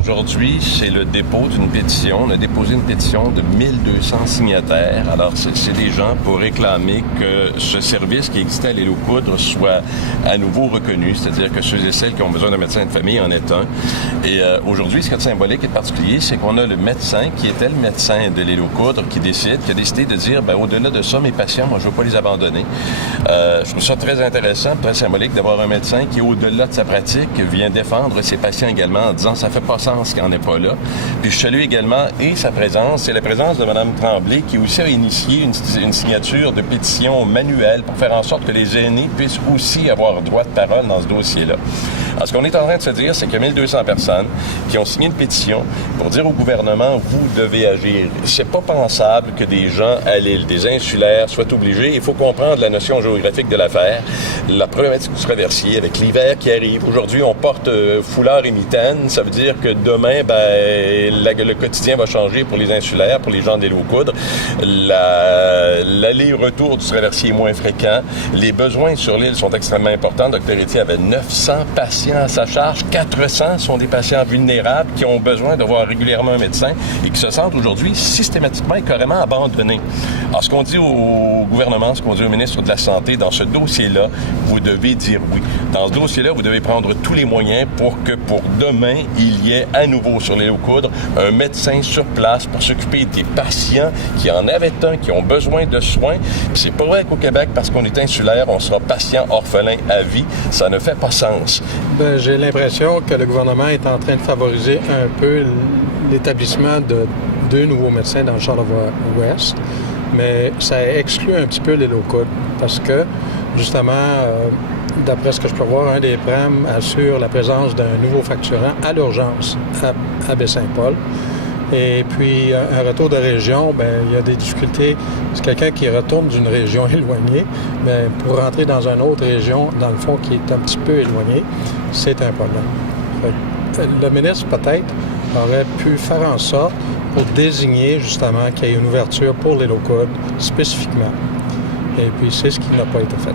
Aujourd'hui, c'est le dépôt d'une pétition. On a déposé une pétition de 1200 signataires. Alors, c'est des gens pour réclamer que ce service qui existait à l'île aux Coudres soit à nouveau reconnu, c'est-à-dire que ceux et celles qui ont besoin d'un médecin de famille en est un. Et aujourd'hui, ce qui est symbolique et particulier, c'est qu'on a le médecin qui était le médecin de l'île aux Coudres qui a décidé de dire, au-delà de ça, mes patients, moi, je ne veux pas les abandonner. Je trouve ça très intéressant, très symbolique d'avoir un médecin qui, au-delà de sa pratique, vient défendre ses patients également en disant ça fait pas sens qu'il n'en ait pas là. Puis je salue également sa présence, c'est la présence de Mme Tremblay qui aussi a initié une signature de pétition manuelle pour faire en sorte que les aînés puissent aussi avoir droit de parole dans ce dossier-là. Alors, ce qu'on est en train de se dire, c'est qu'il y a 1200 personnes qui ont signé une pétition pour dire au gouvernement, vous devez agir. C'est pas pensable que des gens à l'île, des insulaires, soient obligés. Il faut comprendre la notion géographique de l'affaire. La problématique du traversier avec l'hiver qui arrive. Aujourd'hui, on porte foulard et mitaine. Ça veut dire que demain, le quotidien va changer pour les insulaires, pour les gens de l'île aux Coudres. L'aller-retour du traversier est moins fréquent. Les besoins sur l'île sont extrêmement importants. Dr. Etier avait 900 patients à sa charge. 400 sont des patients vulnérables qui ont besoin de voir régulièrement un médecin et qui se sentent aujourd'hui systématiquement et carrément abandonnés. Alors, ce qu'on dit au gouvernement, ce qu'on dit au ministre de la Santé, dans ce dossier-là, vous devez dire oui. Dans ce dossier-là, vous devez prendre tous les moyens pour que pour demain, il y ait à nouveau sur l'île aux Coudres un médecin sur place pour s'occuper des patients qui en avaient un, qui ont besoin de soins. Puis c'est pas vrai qu'au Québec, parce qu'on est insulaire, on sera patient orphelin à vie. Ça ne fait pas sens. J'ai l'impression que le gouvernement est en train de favoriser un peu l'établissement de 2 nouveaux médecins dans le Charlevoix-Ouest, mais ça exclut un petit peu l'île aux Coudres parce que, justement, d'après ce que je peux voir, un des PRAM assure la présence d'un nouveau fracturant à l'urgence à Baie-Saint-Paul. Et puis, un retour de région, il y a des difficultés. C'est quelqu'un qui retourne d'une région éloignée, mais pour rentrer dans une autre région, dans le fond, qui est un petit peu éloignée, c'est un problème. Le ministre, peut-être, aurait pu faire en sorte pour désigner, justement, qu'il y ait une ouverture pour l'île aux Coudres, spécifiquement. Et puis, c'est ce qui n'a pas été fait.